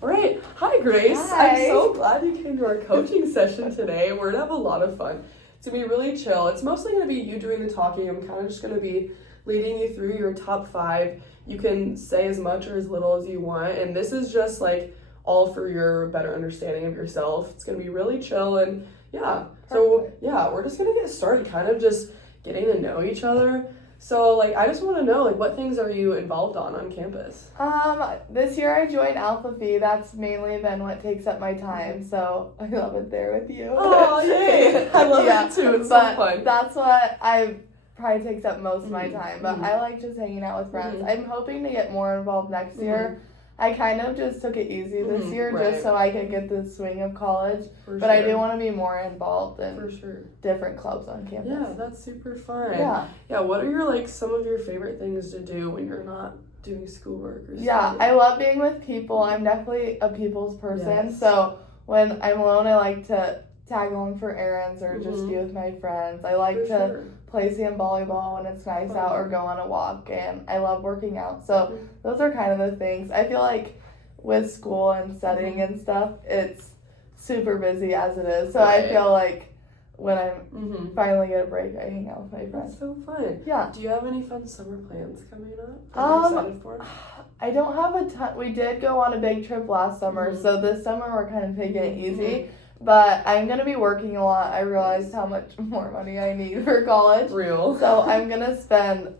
All right. Hi, Grace. Hi. I'm so glad you came to our coaching session today. We're going to have a lot of fun. It's going to be really chill. It's mostly going to be you doing the talking. I'm kind of just going to be leading you through your top 5. You can say as much or as little as you want. And this is just like all for your better understanding of yourself. It's going to be really chill. And yeah. So yeah, we're just going to get started kind of just getting to know each other. So, like, I just want to know, like, what things are you involved on campus? This year I joined Alpha Phi. That's mainly been what takes up my time, so I love it there with you. Oh, yay! I love it too. It's so fun. That's what probably takes up most of my time, but I like just hanging out with friends. I'm hoping to get more involved next year. I kind of just took it easy this year just so I could get the swing of college. But I do want to be more involved in different clubs on campus. Yeah, that's super fun. Yeah, what are some of your favorite things to do when you're not doing schoolwork or stuff? Yeah, I love being with people. I'm definitely a people's person. Yes. So when I'm alone, I like to tag along for errands or just be with my friends. I like to play sand volleyball when it's nice out or go on a walk, and I love working out. So those are kind of the things. I feel like with school and studying and stuff, it's super busy as it is. So I feel like when I'm finally get a break, I hang out with my friends. That's so fun. Yeah. Do you have any fun summer plans coming up that you're excited for? I don't have a ton. We did go on a big trip last summer, so this summer we're kind of taking it easy. But I'm going to be working a lot. I realized how much more money I need for college. Real. So I'm going to spend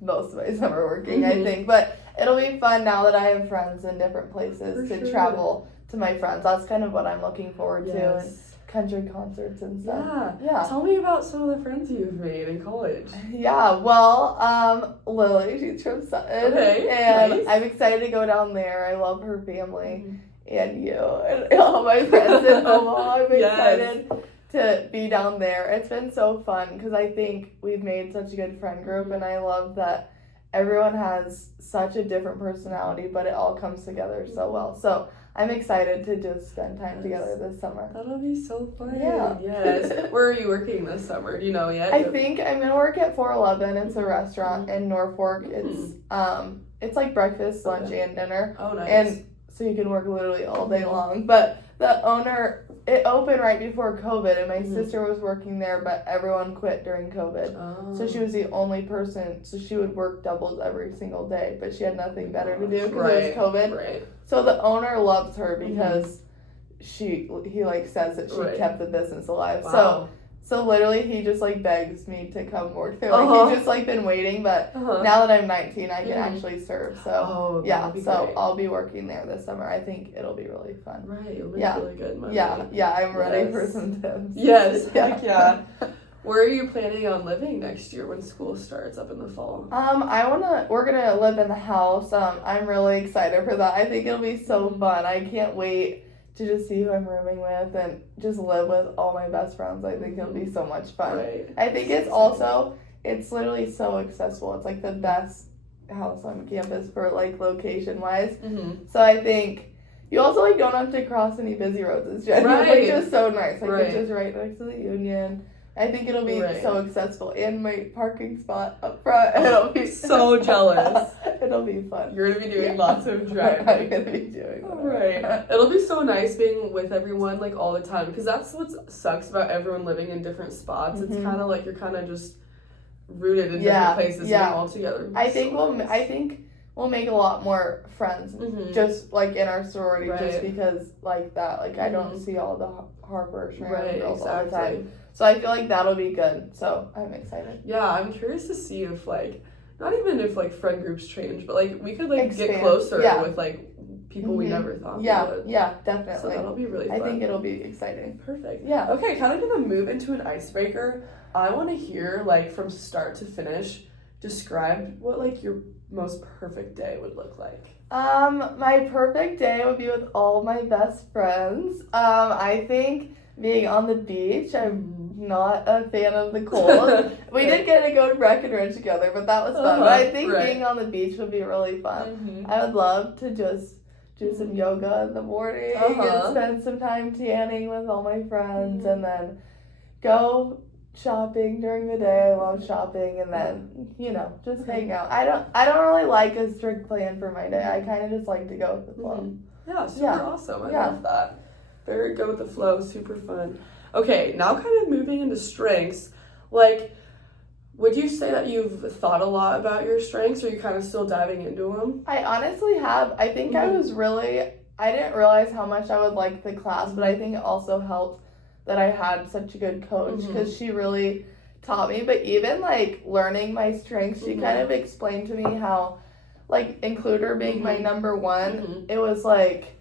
most of my summer working, I think. But it'll be fun now that I have friends in different places to travel to my friends. That's kind of what I'm looking forward to. And country concerts and stuff. Yeah. Tell me about some of the friends you've made in college. Yeah, well, Lily, she's from Sutton. Okay, and nice. I'm excited to go down there. I love her family. And you and all my friends in Omaha. I'm excited to be down there. It's been so fun because I think we've made such a good friend group, and I love that everyone has such a different personality, but it all comes together so well. So I'm excited to just spend time together this summer. That'll be so fun. Yeah. Yes. Where are you working this summer? Do you know yet? I think I'm gonna work at 411. It's a restaurant in Norfolk. It's like breakfast, lunch, and dinner. Oh, nice. And so you can work literally all day long. But the owner, it opened right before COVID, and my sister was working there, but everyone quit during COVID. Oh. So she was the only person, so she would work doubles every single day, but she had nothing better to do because it was COVID. Right. So the owner loves her because he says that she kept the business alive. Wow. So literally he just begs me to come work there. He's just been waiting, but now that I'm 19, I can actually serve. So so I'll be working there this summer. I think it'll be really fun. Right, it'll be really good money. Yeah, I'm ready for some tips. Yes, heck yeah. Where are you planning on living next year when school starts up in the fall? We're gonna live in the house. I'm really excited for that. I think it'll be so fun. I can't wait to just see who I'm rooming with and just live with all my best friends. I think it'll be so much fun. Right. I think it's literally so accessible. It's the best house on campus for location wise. So I think you also don't have to cross any busy roads. It's just so nice. It's just right next to the Union. I think it'll be so accessible, and my parking spot up front. It'll be so jealous. It'll be fun. You're gonna be doing lots of driving. I'm gonna be doing that. It'll be so nice being with everyone all the time, because that's what sucks about everyone living in different spots. It's kind of you're kind of just rooted in different places and all together. I think we'll make a lot more friends just in our sorority just because that. I don't see all the Harper Shrine girls all the time. So I feel that'll be good. So I'm excited. Yeah, I'm curious to see if not even if friend groups change, but we could Expand. get closer with people we never thought we would. Yeah, definitely. So that'll be really fun. I think it'll be exciting. Perfect. Yeah. Okay, kind of gonna move into an icebreaker. I want to hear from start to finish, describe what your most perfect day would look like. My perfect day would be with all my best friends. I think being on the beach. I'm not a fan of the cold. We did get to go to Breckenridge together, but that was fun. But I think being on the beach would be really fun. I would love to just do some yoga in the morning and spend some time tanning with all my friends, and then go shopping during the day. I love shopping, and then just hang out. I don't really like a strict plan for my day. I kind of just like to go with the flow. Yeah, super Yeah. awesome. I Yeah. love that. Very go with the flow, super fun. Okay, now kind of moving into strengths. Like, would you say that you've thought a lot about your strengths, or are you kind of still diving into them? I honestly have. I think I was really, I didn't realize how much I would like the class, but I think it also helped that I had such a good coach because she really taught me. But even like learning my strengths, she kind of explained to me how, like, includer being my number one, it was like,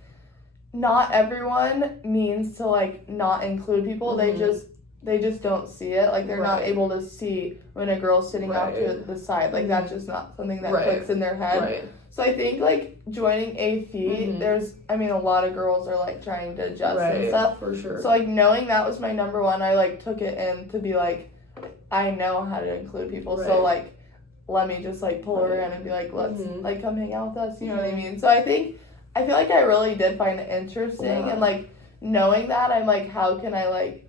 not everyone means to like not include people. They just don't see it. Like, they're not able to see when a girl's sitting off to the side. Like, that's just not something that clicks in their head. Right. So I think, like, joining AP, there's, I mean, a lot of girls are, like, trying to adjust and stuff. For sure. So, like, knowing that was my number one, I, like, took it in to be, like, I know how to include people. So, like, let me just, like, pull her in and be like, let's, like, come hang out with us. You know what I mean? So I feel like I really did find it interesting. And, like, knowing that, I'm like, how can I, like,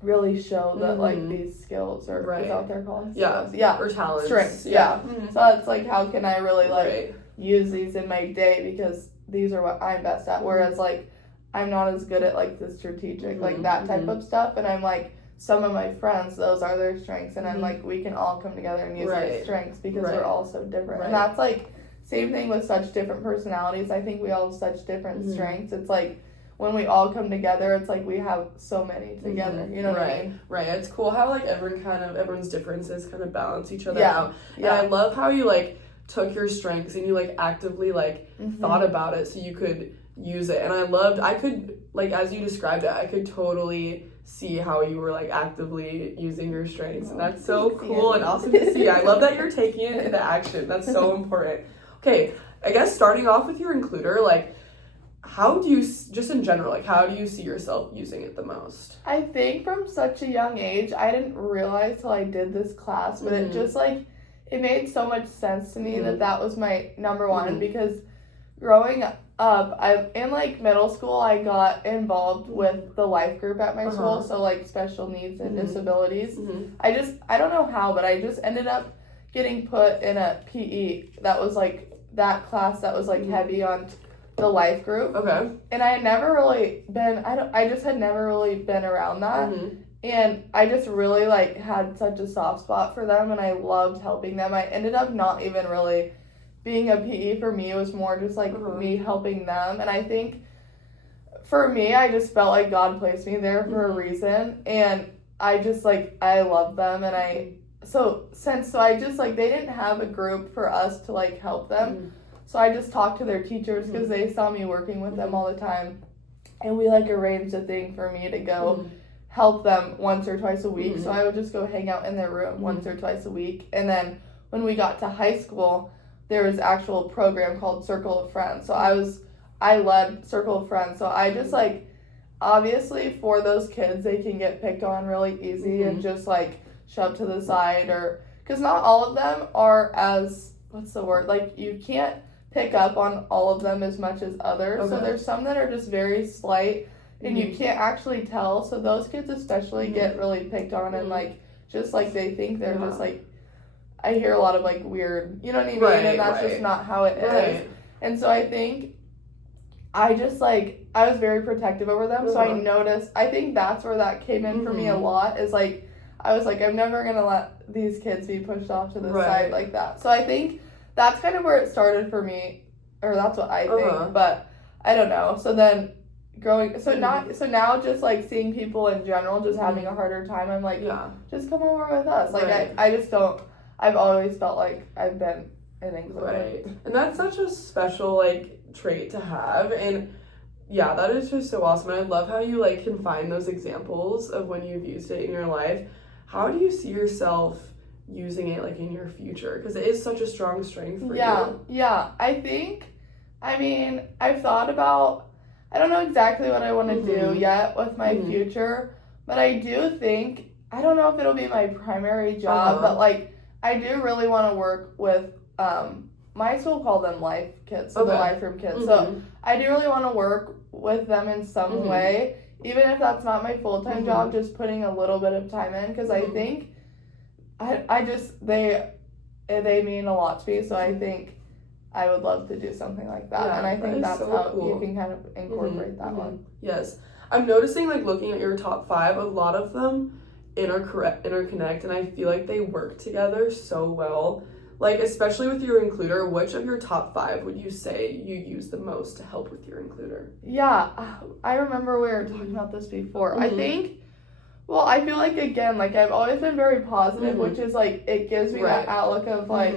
really show that like these skills or is that what they're called? Yeah, or talents, strengths. So it's like, how can I really like use these in my day, because these are what I'm best at, whereas like I'm not as good at like the strategic like that type of stuff, and I'm like, some of my friends, those are their strengths, and I'm like, we can all come together and use our strengths because we're all so different. And that's like same thing with such different personalities. I think we all have such different strengths. It's like, when we all come together, it's like we have so many together. You know what I mean? Right. It's cool how like everyone's differences kind of balance each other out. And I love how you like took your strengths and you like actively like thought about it so you could use it. And I could like, as you described it, I could totally see how you were like actively using your strengths. And that's so cool and awesome to see. I love that you're taking it into action. That's so important. Okay, I guess starting off with your includer, like, how do you, just in general, like, how do you see yourself using it the most? I think from such a young age, I didn't realize till I did this class, but it just, like, it made so much sense to me that was my number one, because growing up, in, like, middle school, I got involved with the life group at my school, so, like, special needs and disabilities. I don't know how, but I just ended up getting put in a PE that was, like, that class that was, like, heavy on the life group. Okay. And I had never really been, I just had never really been around that. And I just really like had such a soft spot for them, and I loved helping them. I ended up not even really being a PE for me. It was more just like me helping them. And I think for me, I just felt like God placed me there for a reason. And I just like, I love them. And I just like, they didn't have a group for us to like help them. So I just talked to their teachers because they saw me working with them all the time. And we like arranged a thing for me to go help them once or twice a week. So I would just go hang out in their room once or twice a week. And then when we got to high school, there was actual program called Circle of Friends. So I led Circle of Friends. So I just like, obviously for those kids, they can get picked on really easy and just like shoved to the side, or because not all of them are as, what's the word? Like, you can't pick up on all of them as much as others. So there's some that are just very slight and you can't actually tell. So those kids especially get really picked on and like, just like they think they're just like, I hear a lot of like weird, you know what I mean? And that's just not how it is. And so I think I just like, I was very protective over them. So I noticed, I think that's where that came in for me a lot, is like, I was like, I'm never going to let these kids be pushed off to the side like that. So I think that's kind of where it started for me, or that's what I think, but I don't know. So then now just like seeing people in general just having a harder time, I'm like, just come over with us. Like I just don't, I've always felt like I've been an includer. And that's such a special like trait to have, and yeah, that is just so awesome. And I love how you like can find those examples of when you've used it in your life. How do you see yourself using it like in your future, because it is such a strong strength for you? I think, I mean, I've thought about, I don't know exactly what I want to do yet with my future, but I do think, I don't know if it'll be my primary job, but like I do really want to work with my school called them life kids, so the life room kids. So I do really want to work with them in some way, even if that's not my full-time job, just putting a little bit of time in, because I think they mean a lot to me. So I think I would love to do something like that. Yeah, And I that think is that's so how cool. you can kind of incorporate that one. Yes. I'm noticing, like, looking at your top 5, a lot of them interconnect, and I feel like they work together so well. Like, especially with your includer, which of your top 5 would you say you use the most to help with your includer? Yeah, I remember we were talking about this before. I think, well, I feel like, again, like, I've always been very positive, which is, like, it gives me that outlook of, like,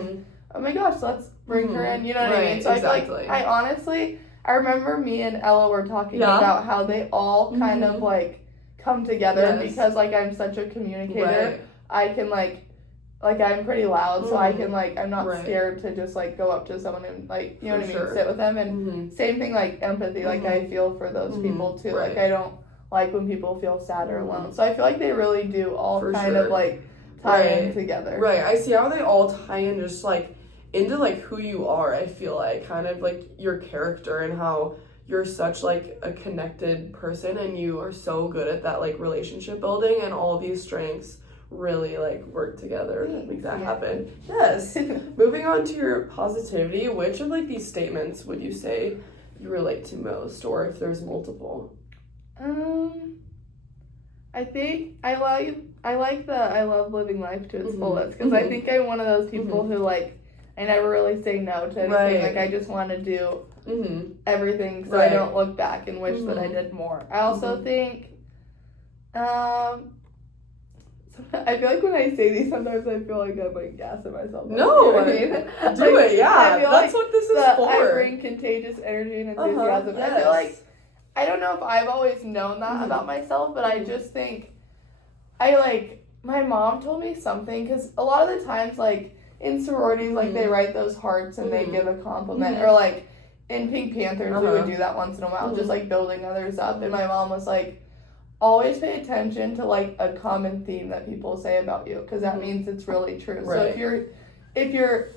oh my gosh, let's bring her in, you know what I mean? So exactly. I feel like, I remember me and Ella were talking about how they all kind of, like, come together, and because, like, I'm such a communicator, I can, like, I'm pretty loud, so I can, like, I'm not scared to just, like, go up to someone and, like, you know what I mean, sit with them, and same thing, like, empathy, like, I feel for those people, too, like, I don't like when people feel sad or alone, so I feel like they really do all kind of, like, tie in together. Right, I see how they all tie in just, like, into, like, who you are, I feel like, kind of, like, your character and how you're such, like, a connected person, and you are so good at that, like, relationship building, and all these strengths really, like, work together to make that happen. Yes. Moving on to your positivity, which of, like, these statements would you say you relate to most, or if there's multiple? I think I like the I love living life to its fullest, because I think I'm one of those people who, like, I never really say no to anything. Like, I just want to do everything, so I don't look back and wish that I did more. I also think, I feel like when I say these, sometimes I feel like I'm, like, gassing myself. No, you know what I mean? Do it, yeah. I feel That's like what this is for. I bring contagious energy and enthusiasm. Yes. I feel like, I don't know if I've always known that about myself, but I just think, my mom told me something, because a lot of the times, like, in sororities, like, they write those hearts and they give a compliment, or, like, in Pink Panthers, we would do that once in a while, just, like, building others up, and my mom was like, always pay attention to, like, a common theme that people say about you, because that means it's really true. So if you're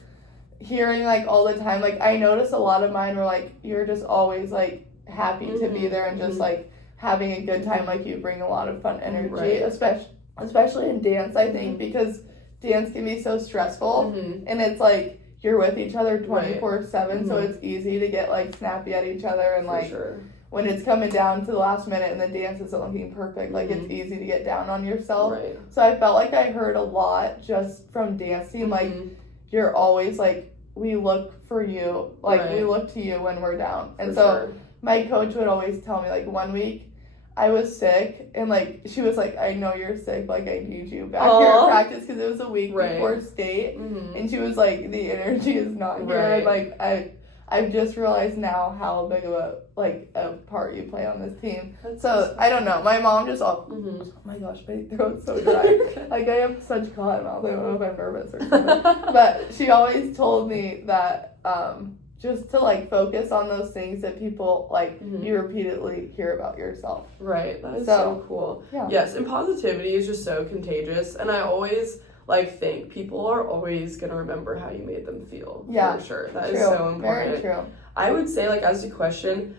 hearing, like, all the time, like, I notice a lot of mine were, like, you're just always, like, happy to be there and just, like, having a good time, like, you bring a lot of fun energy, especially in dance, I think, because dance can be so stressful, and it's, like, you're with each other 24/7, so it's easy to get, like, snappy at each other, and, like, when it's coming down to the last minute and the dance isn't looking perfect, like, it's easy to get down on yourself. So I felt like I heard a lot just from dancing, like, you're always, like, we look for you, like, we look to you when we're down. And my coach would always tell me, like, one week I was sick, and, like, she was like, I know you're sick, like, I need you back here at practice, because it was a week before state, and she was like, the energy is not here, and, like, I've just realized now how big of a part you play on this team. So, I don't know, my mom just oh my gosh, my throat's so dry. Like, I have such cotton mouth, I don't know if I'm nervous or something. But she always told me that, just to, like, focus on those things that people, like, you repeatedly hear about yourself. Right, that is so cool. Yeah. Yes, and positivity is just so contagious, and I always, like, think people are always going to remember how you made them feel. Yeah, for sure. That is so important. Very true. I would say, like, as a question,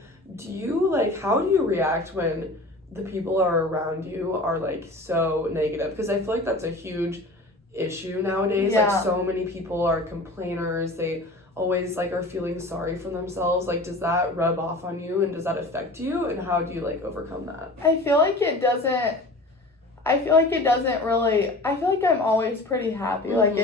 how do you react when the people are around you are, like, so negative? Because I feel like that's a huge issue nowadays. Yeah. Like, so many people are complainers. They always, like, are feeling sorry for themselves. Like, does that rub off on you, and does that affect you, and how do you, like, overcome that? I feel like it doesn't really, I feel like I'm always pretty happy. Like,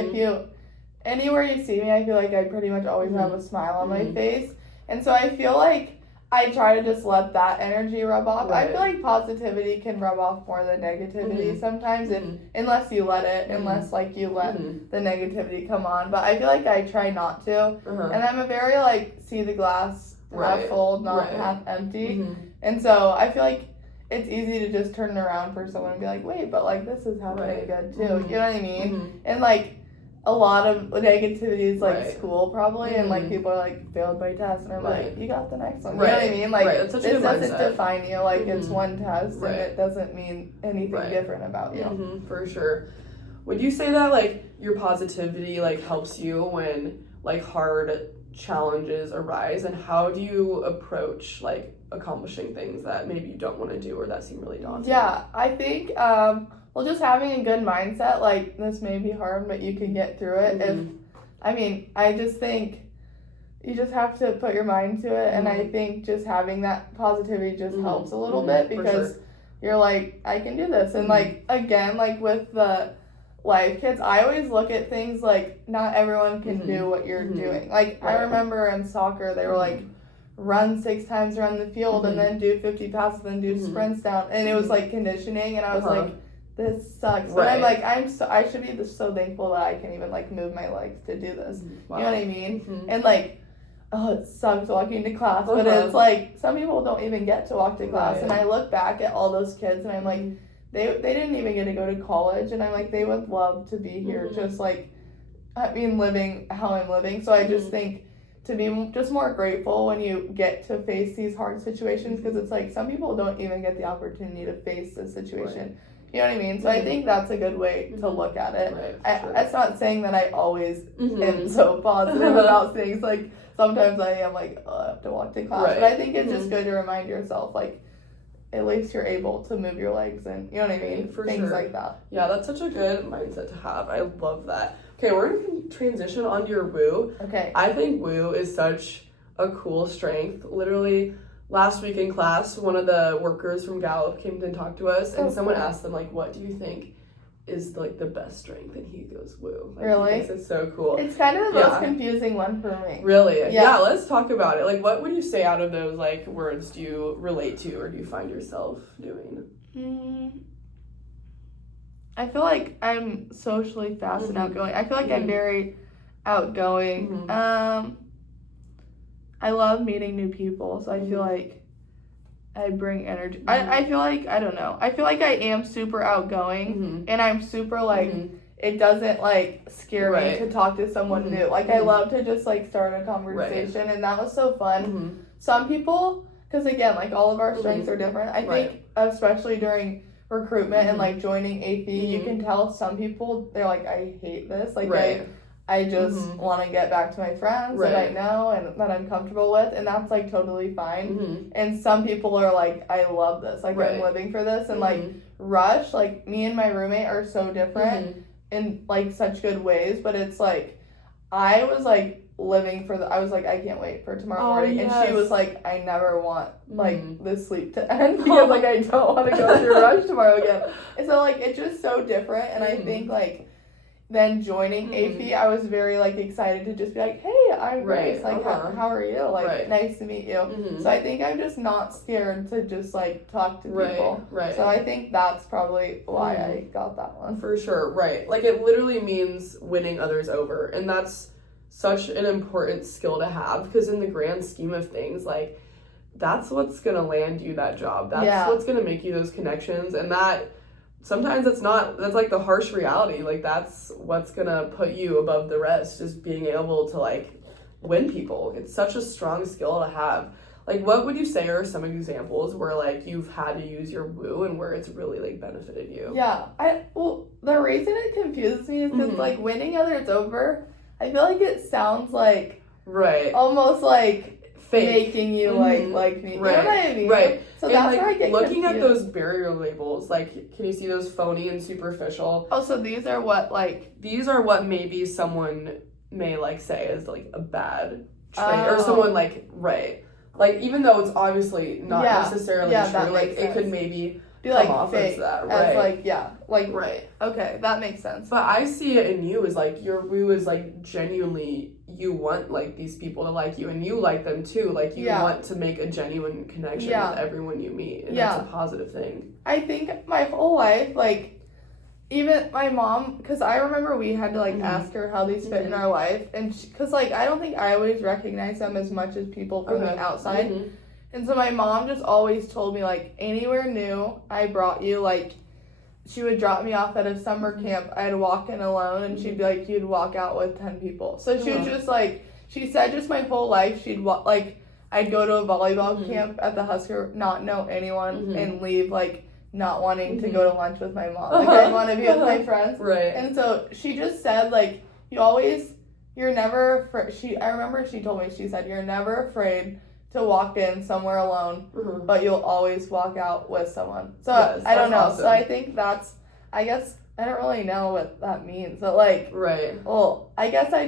anywhere you see me, I feel like I pretty much always have a smile on my face, and so I feel like I try to just let that energy rub off. I feel like positivity can rub off more than negativity sometimes, unless you let it, unless, like, you let the negativity come on. But I feel like I try not to, and I'm a very, like, see the glass half full, not half empty, and so I feel like it's easy to just turn it around for someone and be like, wait, but, like, this is happening good too, you know what I mean? And, like, a lot of negativity is, like, school probably, and, like, people are, like, failed my test, and I'm like, you got the next one, you know what I mean? Like, this doesn't define you, like, it's one test, and it doesn't mean anything different about you. For sure. Would you say that, like, your positivity, like, helps you when, like, hard challenges arise, and how do you approach, like, accomplishing things that maybe you don't want to do or that seem really daunting? Yeah, I think, just having a good mindset, like, this may be hard, but you can get through it. I just think you just have to put your mind to it, and I think just having that positivity just helps a little bit, because you're like, I can do this. And like, again, like with the Life Kids, I always look at things like, not everyone can do what you're doing. Like, I remember in soccer, they were like, run 6 times around the field and then do 50 passes and do sprints down, and it was like conditioning, and I was like, this sucks. But I'm like, I should be so thankful that I can even like move my legs to do this. Wow. You know what I mean? And like, oh, it sucks walking to class, but it's like, some people don't even get to walk to class, and I look back at all those kids, and I'm like, they didn't even get to go to college, and I'm like, they would love to be here, just like, I mean, living how I'm living. So I just think to be just more grateful when you get to face these hard situations, because it's like, some people don't even get the opportunity to face this situation. You know what I mean? So I think that's a good way to look at it. It's not saying that I always am so positive about things. Like, sometimes I am like, oh, I have to walk to class. But I think it's just good to remind yourself, like, at least you're able to move your legs, and you know what I mean? Things like that. Yeah, that's such a good mindset to have. I love that. Okay, we're going to transition onto your woo. Okay. I think woo is such a cool strength. Literally, last week in class, one of the workers from Gallup came and talked to us, and someone asked them, like, what do you think is, like, the best strength? And he goes, woo. Like, really? He thinks it's so cool. It's kind of the most confusing one for me. Really? Yeah, let's talk about it. Like, what would you say out of those, like, words do you relate to, or do you find yourself doing? I feel like I'm socially fast and outgoing. I feel like I'm very outgoing. I love meeting new people, so I feel like I bring energy. I feel like, I don't know, I feel like I am super outgoing, and I'm super like, it doesn't like scare me to talk to someone new. Like, I love to just like start a conversation, and that was so fun. Some people, because again, like, all of our strengths are different. I think especially during recruitment and like joining AP, you can tell some people, they're like, I hate this. Like, I just want to get back to my friends that I know and that I'm comfortable with, and that's like totally fine. And some people are like, I love this, like, I'm living for this. And like, Rush, like, me and my roommate are so different in like such good ways, but it's like, I was like living for I was like, I can't wait for tomorrow morning. And she was like, I never want like this sleep to end, because like, I don't want to go through Rush tomorrow again. And so like, it's just so different. And I think like, then joining AP, I was very like excited to just be like, hey, I'm Grace, like, how are you? Like, nice to meet you. So I think I'm just not scared to just like talk to people. So I think that's probably why I got that one. For sure, like, it literally means winning others over, and that's such an important skill to have, because in the grand scheme of things, like, that's what's gonna land you that job. That's what's gonna make you those connections, and that sometimes that's like the harsh reality. Like, that's what's gonna put you above the rest, just being able to like win people. It's such a strong skill to have. Like, what would you say are some examples where like you've had to use your woo and where it's really like benefited you? Well, the reason it confuses me is because like, winning others over, I feel like it sounds like almost like fake. Making you like me. You know what I mean? So and that's like, where I get looking confused. at those barrier labels, like, can you see those phony and superficial? Oh, so these are what maybe someone may like say is like a bad trait, or someone like like, even though it's obviously not necessarily true, like, it could maybe be like come off fake, as that, as okay, that makes sense. But I see it in you as like, your woo is like genuinely, you want like these people to like you, and you like them too. Like, you want to make a genuine connection with everyone you meet, and that's a positive thing. I think my whole life, like, even my mom, because I remember we had to like ask her how these fit in our life, and because like, I don't think I always recognize them as much as people from the outside. And so my mom just always told me, like, anywhere new I brought you, like, she would drop me off at a summer camp. I'd walk in alone, and she'd be like, you'd walk out with 10 people. So she was just like, she said just my whole life she'd like, I'd go to a volleyball camp at the Husker, not know anyone, and leave like not wanting to go to lunch with my mom. Like, I want to be with my friends. And so she just said, like, you're never afraid. I remember she told me, she said, you're never afraid to walk in somewhere alone, but you'll always walk out with someone. So I don't know. Awesome. So I think I guess I don't really know what that means, but like, well, I guess I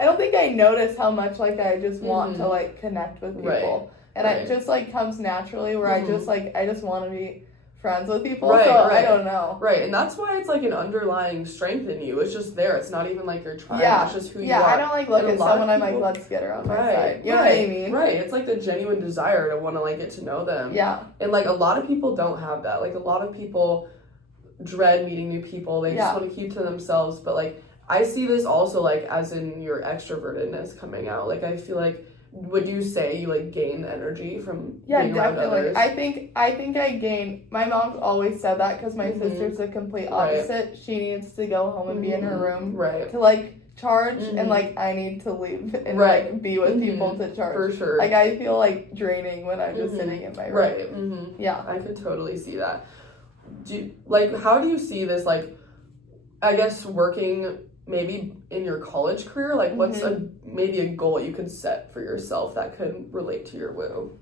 I don't think I notice how much like I just want to Mhm. like connect with people. Right. And Right. it just like comes naturally where I just like I just want to be friends with people. Right, So I right. don't know. Right, and that's why it's like an underlying strength in you. It's just there. It's not even like you're trying. Yeah. It's just who you Yeah, are. I don't like look And a at lot of someone I'm people- like, let's get her on my Right, side. You know right, what I mean? Right. It's like the genuine desire to want to like get to know them. Yeah. And like a lot of people don't have that. Like a lot of people dread meeting new people. They just Yeah. want to keep to themselves. But like I see this also like as in your extrovertedness coming out. Like I feel like would you say you like gain energy from Yeah, being around definitely. others? I think I gain. My mom's always said that because my Mhm. sister's the complete Right. opposite. She needs to go home and be in her Mhm. room Right. to like charge, Mhm. and like I need to leave and Right. like be with Mhm. people to charge. For sure. Like I feel like draining when I'm just Mhm. sitting in my room. Right. Mm-hmm. Yeah. I could totally see that. How do you see this, like, I guess working maybe in your college career? Like, what's maybe a goal you could set for yourself that could relate to your woo?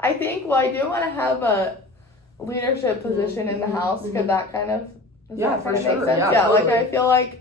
I think, well, I do want to have a leadership position in the Mhm. house. Mhm. Could that kind of, does Yeah, that for kind of sure. make sense? Yeah, like totally. I feel like,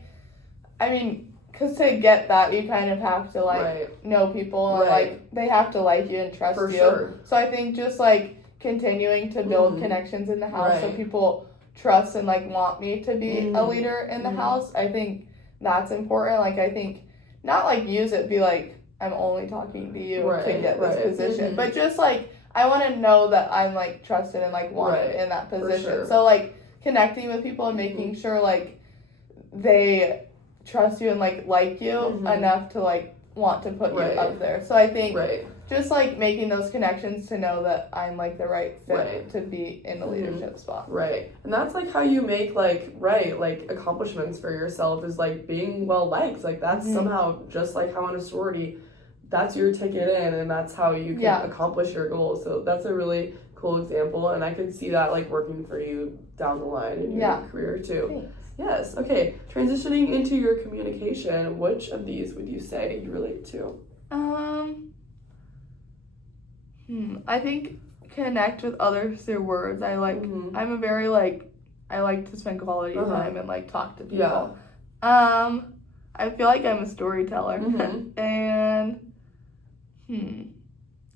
I mean, because to get that, you kind of have to like Right. know people and Right. like they have to like you and trust For you. sure. So I think just like continuing to build Mhm. connections in the house so Right. people trust and like want me to be a Mhm. leader in the Mhm. house. I think that's important. Like I think not like use it, be like I'm only talking to you to Right, get this right. position, Mhm. but just like I want to know that I'm like trusted and like wanted Right, in that for position. sure. So like connecting with people and making sure like they trust you and like you Mhm. enough to like want to put Right. you up there. So I think Right. just like making those connections to know that I'm like the right fit Right. to be in the Mhm. leadership spot. Right. And that's like how you make like accomplishments for yourself is like being well liked. Like that's Mhm. somehow just like how in a sorority, that's your ticket in and that's how you can Yeah. accomplish your goals. So that's a really cool example and I could see that like working for you down the line in your Yeah. career too. Thanks. Yes. Okay. Transitioning into your communication, which of these would you say you relate to? I think connect with others through words. Mhm. I'm a very like I like to spend quality Uh-huh. time and like talk to people. Yeah. I feel like I'm a storyteller. Mhm. And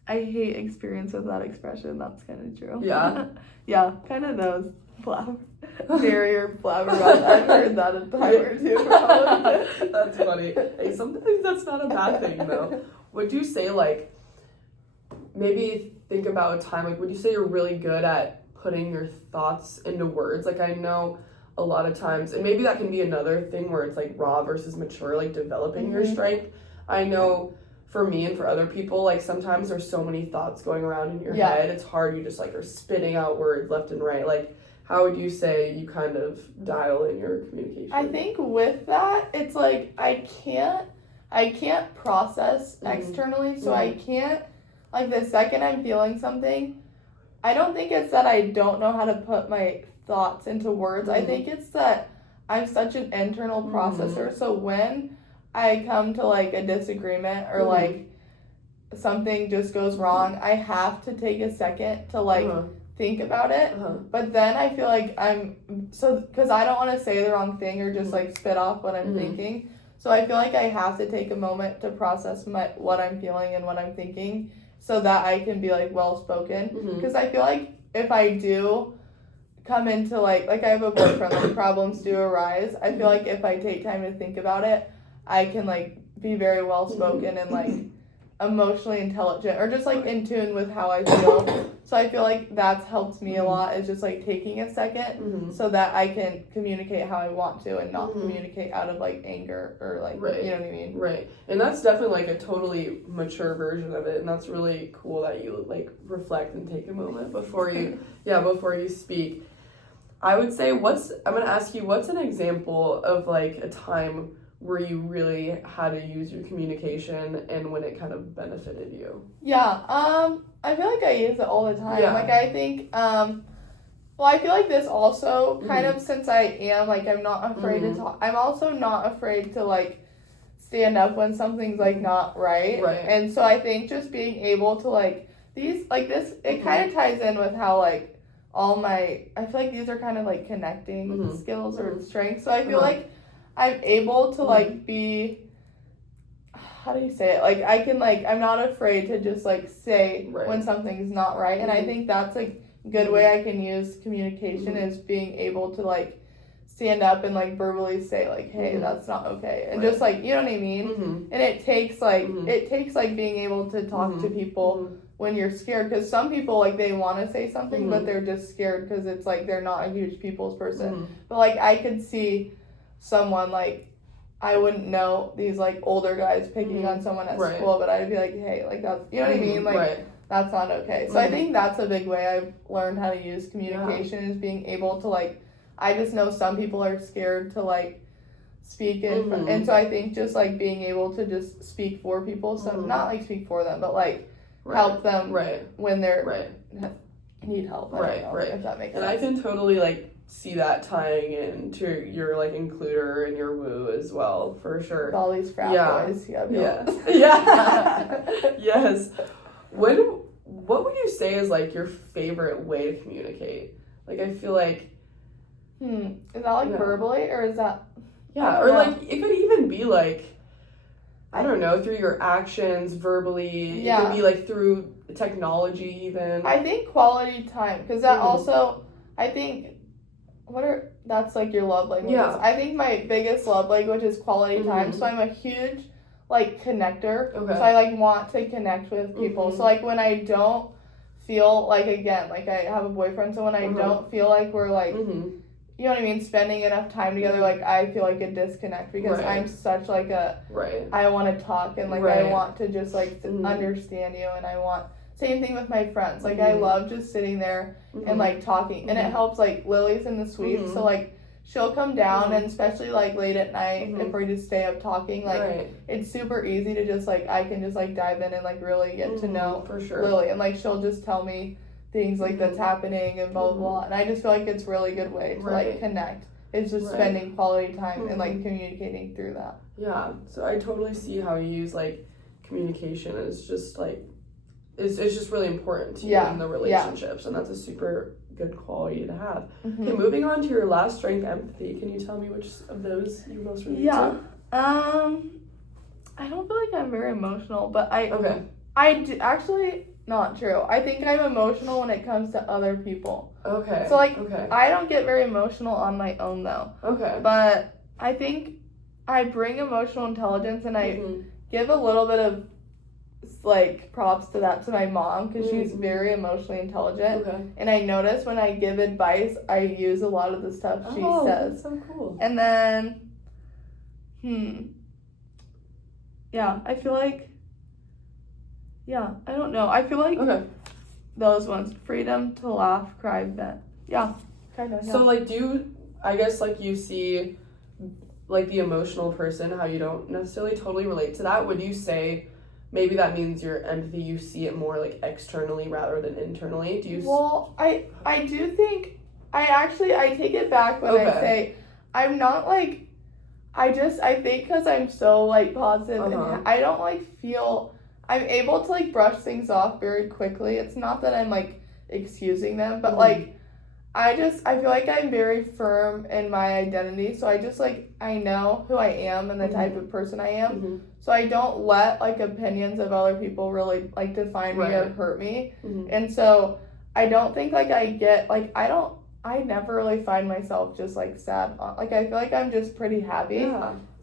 I hate experience with that expression. That's kind of true. Yeah. Yeah, kind of those barrier flabbergasted. I've heard that a time or two probably. That's funny. Hey, sometimes that's not a bad thing though. Would you say like maybe think about a time like would you say you're really good at putting your thoughts into words? Like I know a lot of times and maybe that can be another thing where it's like raw versus mature, like developing your Mhm. strength. I know for me and for other people, like sometimes there's so many thoughts going around in your Yeah. head. It's hard. You just like are spitting out words left and right. Like how would you say you kind of dial in your communication? I think with that, it's like I can't process Mhm. externally, so I can't like the second I'm feeling something, I don't think it's that I don't know how to put my thoughts into words. I Mhm. think it's that I'm such an internal Mhm. processor. So when I come to like a disagreement or Mhm. like something just goes wrong, I have to take a second to like Uh-huh. think about it. Uh-huh. But then I feel like because I don't want to say the wrong thing or just like spit off what I'm Mhm. thinking. So I feel like I have to take a moment to process what I'm feeling and what I'm thinking so that I can be like well spoken. Mhm. Because I feel like if I do come into like I have a boyfriend, like problems do arise. I feel like if I take time to think about it, I can like be very well spoken and like emotionally intelligent or just like in tune with how I feel. So I feel like that's helped me a lot is just like taking a second Mhm. so that I can communicate how I want to and not Mhm. communicate out of like anger or like Right. you know what I mean? Right. And that's definitely like a totally mature version of it and that's really cool that you like reflect and take a moment before you before you speak. I would say I'm gonna ask you what's an example of like a time where you really had to use your communication and when it kind of benefited you? Yeah, I feel like I use it all the time. Yeah. Like I think well, I feel like this also kind of since I am like I'm not afraid to talk. I'm also not afraid to like stand up when something's like not right. Right. And so I think just being able to like these like this it kind of ties in with how like I feel like these are kind of like connecting Mhm. skills or Mhm. strengths. So I feel Uh-huh. like I'm able to like be, how do you say it? Like I can like, I'm not afraid to just like say Right. when something's not right. And I think that's a good way I can use communication is being able to like stand up and like verbally say like, hey, that's not okay. And just like, you know what I mean? And it takes like, being able to talk to people when you're scared, because some people like they want to say something but they're just scared because it's like they're not a huge people's person. But like I could see someone like, I wouldn't know these like older guys picking on someone at school, but I'd be like, hey, like that's, you know what I mean, like that's not okay. So I think that's a big way I've learned how to use communication is being able to like, I just know some people are scared to like speak in and so I think just like being able to just speak for people, so not like speak for them but like help them when they're need help. I don't know if that makes sense. And I can totally like see that tying into your like includer and your woo as well, for sure. With all these frat boys. Yes. What would you say is like your favorite way to communicate? Like I feel like is that like verbally or is that or like it could even be like, I don't know, through your actions, verbally. It could be like through technology even. I think quality time, because that also, I think, that's like your love languages. Yeah. I think my biggest love language is quality time, so I'm a huge like connector. Okay. So I like want to connect with people. So like when I don't feel like, again, like I have a boyfriend, so when I don't feel like we're like, you know what I mean, spending enough time together, like I feel like a disconnect because I'm such like a I want to talk and like I want to just like understand you, and I want, same thing with my friends, like I love just sitting there and like talking, and it helps. Like Lily's in the suite, so like she'll come down and especially like late at night if we just stay up talking, like it's super easy to just like, I can just like dive in and like really get to know Lily, and like she'll just tell me things like that's happening and blah blah blah, and I just feel like it's a really good way to like connect. It's just spending quality time and like communicating through that. Yeah, so I totally see how you use like communication as just like it's just really important to you in the relationships, and that's a super good quality to have. Okay, moving on to your last strength, empathy. Can you tell me which of those you most relate to? I don't feel like I'm very emotional, but I do, actually. Not true. I think I'm emotional when it comes to other people. Okay. So, like, I don't get very emotional on my own, though. Okay. But I think I bring emotional intelligence, and I give a little bit of, like, props to that to my mom, because she's very emotionally intelligent. Okay. And I notice when I give advice, I use a lot of the stuff she says. That's so cool. And then, yeah, I feel like, I don't know. I feel like those ones. Freedom to laugh, cry, vent. Yeah, kind of. Yeah. So, like, I guess, like, you see, like, the emotional person, how you don't necessarily totally relate to that. Would you say maybe that means your empathy, you see it more, like, externally rather than internally? Well, I do think, I take it back when I say, I'm not, like, I think because I'm so, like, positive, and I don't, like, feel... I'm able to, like, brush things off very quickly. It's not that I'm, like, excusing them, but, like, I feel like I'm very firm in my identity, so I just, like, I know who I am and the type of person I am, so I don't let, like, opinions of other people really, like, define me or hurt me, and so I don't think, like, I get, like, I never really find myself just, like, sad. Like, I feel like I'm just pretty happy,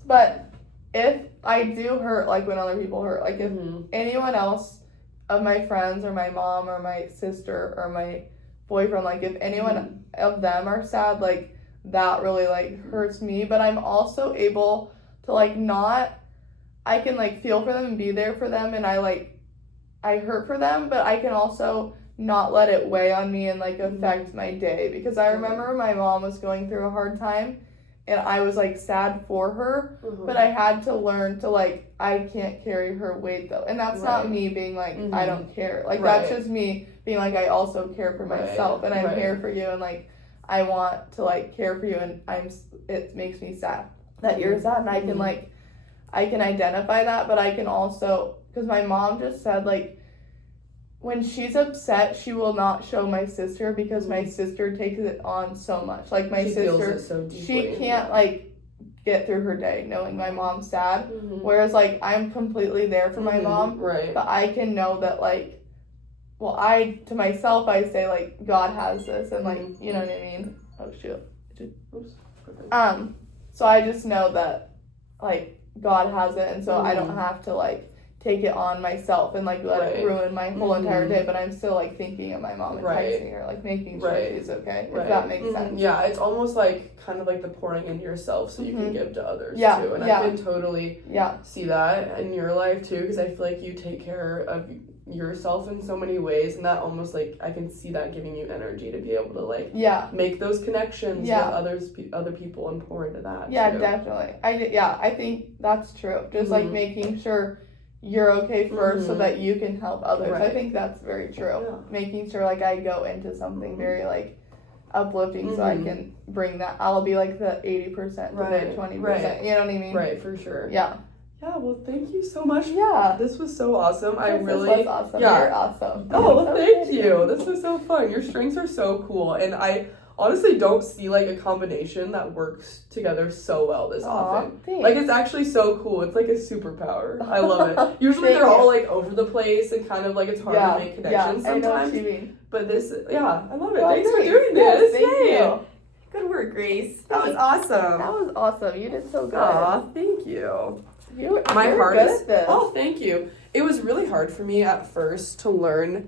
but... if I do hurt, like, when other people hurt, like, if anyone else of my friends or my mom or my sister or my boyfriend, like, if anyone of them are sad, like, that really, like, hurts me. But I'm also able to, like, I can, like, feel for them and be there for them, and I hurt for them, but I can also not let it weigh on me and, like, affect my day. Because I remember my mom was going through a hard time, and I was, like, sad for her, but I had to learn to, like, I can't carry her weight, though. And that's not me being, like, I don't care. Like, that's just me being, like, I also care for myself, and I'm here for you, and, like, I want to, like, care for you, and it makes me sad that you're sad, and I can, like, I can identify that, but I can also, because my mom just said, like, when she's upset, she will not show my sister because my sister takes it on so much. Like, my sister, feels it so deeply. she can't, like, get through her day knowing my mom's sad. Mhm. Whereas, like, I'm completely there for my Mhm. mom, Right. but I can know that, like, well, to myself, I say, like, God has this, and, like, Mhm. you know what I mean? Oh, shoot. Oops. Okay. So I just know that, like, God has it, and so I don't Mhm. have to, like, take it on myself and, like, let it Right. ruin my whole entire Mhm. day, but I'm still, like, thinking of my mom and Right. texting her, like, making sure Right. she's okay, Right. if that makes Mhm. sense. Yeah, it's almost like kind of like the pouring into yourself so you can Mhm. give to others Yeah, too. And yeah. I can totally Yeah, see that in your life too, because I feel like you take care of yourself in so many ways, and that almost like I can see that giving you energy to be able to like yeah. make those connections Yeah. with other people and pour into that. Yeah, too. definitely. I think that's true. Just like Mhm. making sure you're okay 1st so Mhm. that you can help others. I Right. think that's very true. Yeah. Making sure like I go into something Mhm. very like uplifting so I Mhm. can bring that. I'll be like the 80% to Right. the 20%. Right. You know what I mean? Right, for sure. Yeah. Yeah, well, thank you so much. Yeah. This was so awesome. I This really was awesome. yeah. You're awesome. Oh, So thank pretty. you. This was so fun. Your strengths are so cool, and I honestly don't see like a combination that works together so well this Aw, often. thanks. Like it's actually so cool. It's like a superpower. I love it. Usually Thank they're all you. like over the place and kind of like it's hard yeah, to make connections I know what sometimes. you mean. But this, yeah, I love it. Well, Thanks for thanks. doing Yes, this. thank Yay. you. Good work, Grace. That was Thanks. awesome. That was awesome. You did so good. Aw, thank you. You My you're heart good is. at this. Oh, thank you. It was really hard for me at first to learn